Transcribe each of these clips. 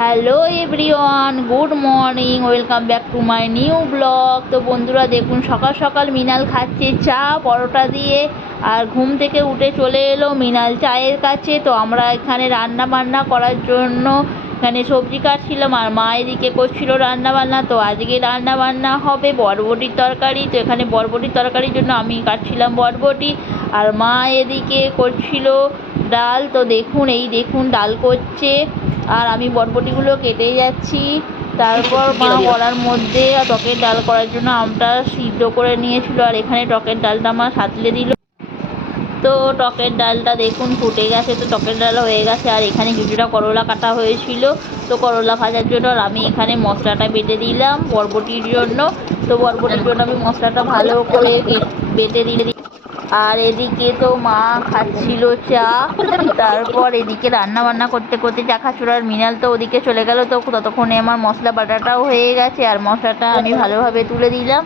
Hello everyone, good morning, welcome back to my new blog. তো বন্ধুরা, দেখুন, সকাল সকাল মিনাল খাচ্ছে চা, পরোটা দিয়ে, আর ঘুম থেকে উঠে চলে এলো মিনাল চায়ের কাছে। তো আমরা এখানে রান্না বান্না করার জন্য এখানে সবজি কাটছিলাম, আর মা এদিকে করছিল রান্না বান্না। তো আজকে রান্না বান্না হবে বরবটির তরকারি। তো এখানে বরবটির তরকারির জন্য আমি কাটছিলাম বরবটি, আর মা এদিকে করছিল ডাল। তো দেখুন, এই দেখুন, ডাল করছে। আর আমি বরবটিগুলো কেটে যাচ্ছি। তারপর মা কড়ার মধ্যে টকের ডাল করার জন্য আমটা সিদ্ধ করে নিয়েছিল আর এখানে টকের ডালটা মা সাঁতলে দিল। তো টকের ডালটা দেখুন ফুটে গেছে তো টকের ডাল হয়ে গেছে। আর এখানে কিছুটা করলা কাটা হয়েছিল তো করলা ভাজার জন্য আর আমি এখানে মশলাটা বেটে দিলাম বরবটির জন্য। তো বরবটির জন্য আমি মশলাটা ভালো করে বেটে দিয়ে আর এদিকে তো মা খাচ্ছিল চা, তারপর এদিকে রান্না বান্না করতে করতে চা খাচ্ছিল, আর মিনাল তো ওদিকে চলে গেল, তো ততক্ষণে আমার মশলা বাটাটাও হয়ে গেছে, আর মশলাটা আমি ভালোভাবে তুলে দিলাম,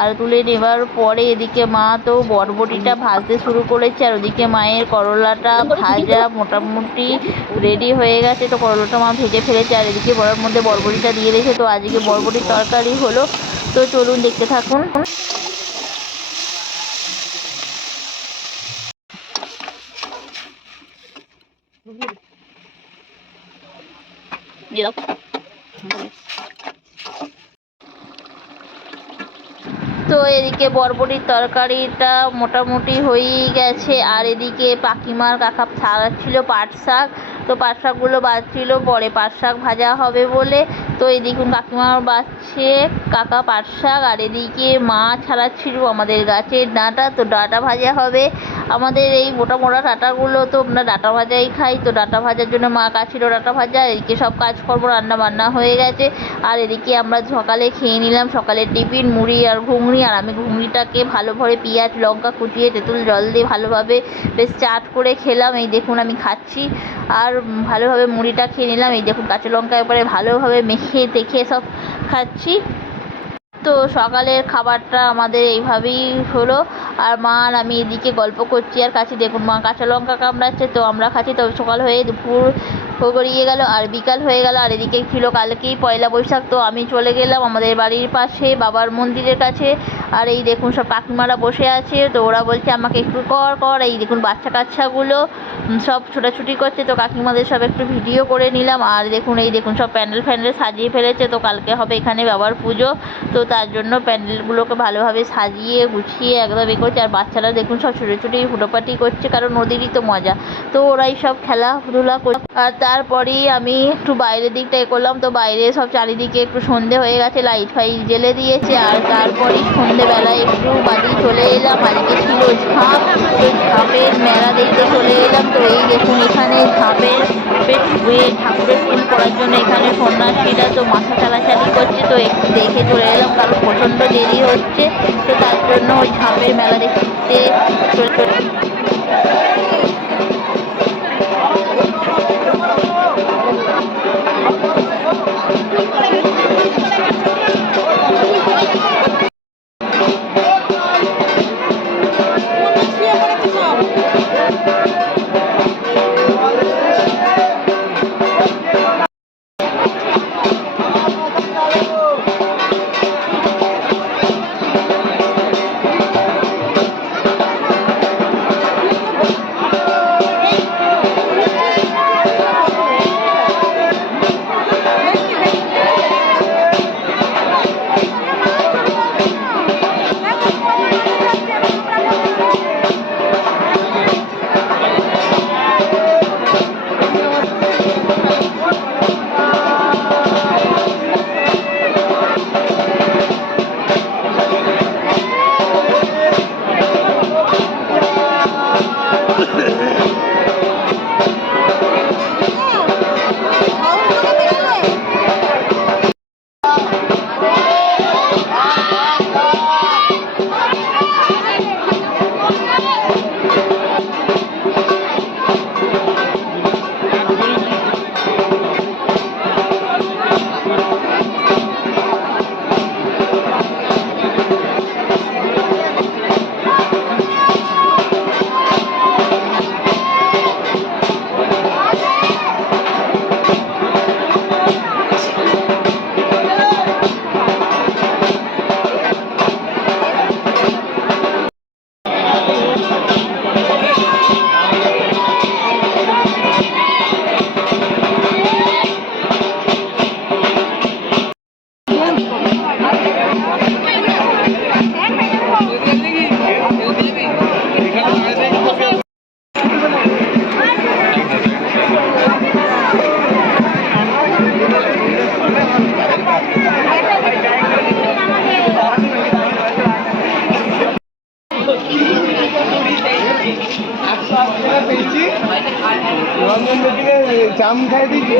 আর তুলে নেবার পরে এদিকে মা তো বরবটিটা ভাজতে শুরু করেছে, আর ওদিকে মায়ের করলাটা ভাজা মোটামুটি রেডি হয়ে গেছে, তো করলাটা মা ভেজে ফেলেছে, আর এদিকে বড়ার মধ্যে বরবটিটা দিয়ে দিয়েছে, তো আজকে বরবটির তরকারি হলো, তো চলুন দেখতে থাকুন। তো এদিকে বরবটির তরকারিটা মোটামুটি হয়েই গেছে আর এদিকে পাখিমার কাকা ছাড়াচ্ছিল পাট শাক তো পাট শাকগুলো বাজছিল, পরে পাট শাক ভাজা হবে বলে। তো দেখুন কাকিমা বাজছে, কাকা পাট শাক, আর এদিকে মা ছাড়াচ্ছিল আমাদের গাছের ডাঁটা। তো ডাঁটা ভাজা হবে। আমাদের এই মোটা মোটা ডাঁটাগুলো তো আমরা ডাঁটা ভাজাই খাই। তো ডাঁটা ভাজার জন্য মা কাছিল ডাঁটা ভাজা এদিকে সব কাজকর্ম রান্না বান্না হয়ে গেছে। আর এদিকে আমরা সকালে খেয়ে নিলাম সকালের টিফিন, মুড়ি আর ঘুগনি। আর আমি ঘুগনিটাকে ভালো করে পেঁয়াজ, লঙ্কা কুচিয়ে তেঁতুল জল দিয়ে ভালোভাবে বেশ চাট করে খেলাম। এই দেখুন আমি খাচ্ছি। আর ভালোভাবে মুড়িটা খেয়ে নিলাম। এই দেখুন, কাঁচা লঙ্কা এবারে ভালোভাবে মেখে দেখে সব খাচ্ছি। তো সকালের খাবারটা আমাদের এইভাবেই হলো। আর মা আর আমি এদিকে গল্প করছি। আর কাছে দেখুন, মা কাঁচা লঙ্কা কামড়াচ্ছে, তো আমরা খাচ্ছি। তো সকাল হয়ে দুপুর গড়িয়ে গেল, আর বিকাল হয়ে গেল। আর এদিকে ছিল কালকেই পয়লা বৈশাখ, তো আমি চলে গেলাম আমাদের বাড়ির পাশে, বাবার মন্দিরের কাছে। আর এই দেখুন, সব কাকিমারা বসে আছে, তো ওরা বলছে, আমাকে একটু কর কর। এই দেখুন বাচ্চা কাচ্চাগুলো সব ছোটাছুটি করছে তো কাকিমাদের সব একটু ভিডিও করে নিলাম। আর দেখুন, এই দেখুন, সব প্যান্ডেল ফ্যান্ডেল সাজিয়ে ফেলেছে তো কালকে হবে এখানে বাবার পুজো। তো তার জন্য প্যান্ডেলগুলোকে ভালোভাবে সাজিয়ে, গুছিয়ে একদম এ করছে। আর বাচ্চারা দেখুন, সব ছোটাছুটি ফুটোপাটি করছে, কারণ ওদেরই তো মজা। তো ওরাই সব খেলাধুলা করছে আর তারপরেই আমি একটু বাইরের দিকটা এ করলাম। তো বাইরে সব চারিদিকে একটু সন্ধে হয়ে গেছে, লাইট ফাইট জ্বেলে দিয়েছে। আর তারপরেই সন্ধেবেলায় একটু বাড়ি চলে এলাম। বাড়িতে ছিল ঝাঁপ ঝাঁপের মেলা দেখতে চলে এলাম। তো এই দেখুন, এখানে সাপের ঠাকুরের স্কিন করার জন্য এখানে সন্ন্যাসীরা তো মাথা চালাচালি করছে তো একটু দেখে চলে এলাম, কারণ প্রচণ্ড দেরি হচ্ছে তো তার জন্য ওই সাপের মেলা দেখতে চলে Thank you. চাম খাই দিচ্ছি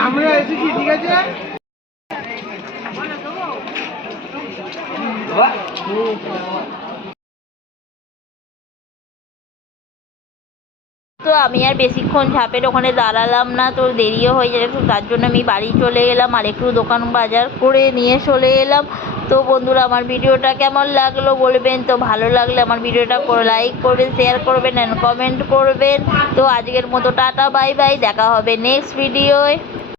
আমরা এসেছি ঠিক আছে বাহ তো আমি আর বেশিক্ষণ ঝাপের ওখানে দাঁড়ালাম না, তো দেরিও হয়ে যাবে তো তার জন্য আমি বাড়ি চলে এলাম আর একটু দোকান বাজার করে নিয়ে চলে এলাম। তো বন্ধুরা, আমার ভিডিওটা কেমন লাগল বলবেন? তো ভালো লাগলে আমার ভিডিওটা লাইক করবেন শেয়ার করবেন অ্যান্ড কমেন্ট করবেন। তো আজকের মতো টাটা বাই বাই দেখা হবে নেক্সট ভিডিওয়